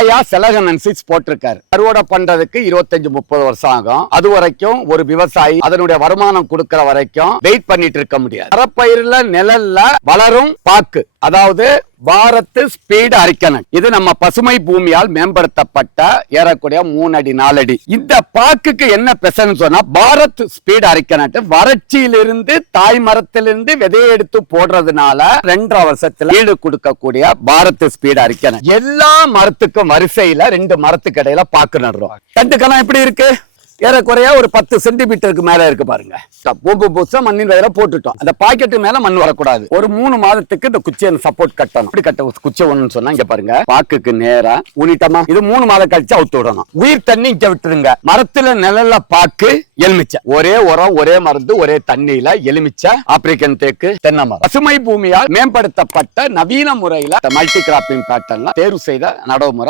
ஆயா செலகனன்சிஸ் போட்டிருக்காரு. அறுவடை பண்றதுக்கு 25-30 வருஷம் ஆகும். அது வரைக்கும் ஒரு விவசாயி அதனுடைய வருமானம் கொடுக்கிற வரைக்கும் வெயிட் பண்ணிட்டு இருக்க முடியாது. மரப்பயிர்ல நிழல்ல வளரும் பாக்கு, அதாவது பாரத் ஸ்பீட் அரிக்கனட். இது நம்ம பசுமை பூமியால் மேம்படுத்தப்பட்ட ஏறக்கூடிய 3 அடி 4 அடி. இந்த பாக்குக்கு என்ன பெசன்னு சொன்னா, பாரத் ஸ்பீட் அரிக்கனட் வறட்சியிலிருந்து தாய் மரத்திலிருந்து விதையை எடுத்து போடுறதுனால 2.5 வருஷத்துல ஈடு கொடுக்கக்கூடிய பாரத் ஸ்பீட் அரிக்கனட். எல்லா மரத்துக்கும் வரிசையில 2 மரத்துக்கு இடையில பாக்கு நடுறோம். தண்டுக்கெல்லாம் எப்படி இருக்கு? ஏறக்குறைய ஒரு 10 சென்டிமீட்டருக்கு மேல இருக்கு பாருங்க. பூம்பு பூசா மண்ணின் வேற போட்டுட்டோம். அந்த பாக்கெட்டு மேல மண் வரக்கூடாது. ஒரு 3 மாதத்துக்கு இந்த குச்சியை சப்போர்ட் கட்டணும். இப்படி கட்ட குச்சி ஒண்ணுன்னு சொன்னா இங்க பாருங்க, பாக்குக்கு நேரா ஊனிட்டமா. இது 3 மாதம் கழிச்சு அவுத்து விடணும். உயிர் தண்ணி இங்க விட்டுருங்க. மரத்துல நிழல்ல பாக்கு, எலுமிச்சை, ஒரே உரம், ஒரே மருந்து, ஒரே தண்ணியில எலுமிச்சை, ஆப்பிரிக்கன் தேக்கு, தென்னை மரம். பசுமை பூமியால் மேம்படுத்தப்பட்ட நவீன முறையில மல்டி கிராப்பிங் பேட்டர்ன்ல தேர்வு செய்த நடவு முறை.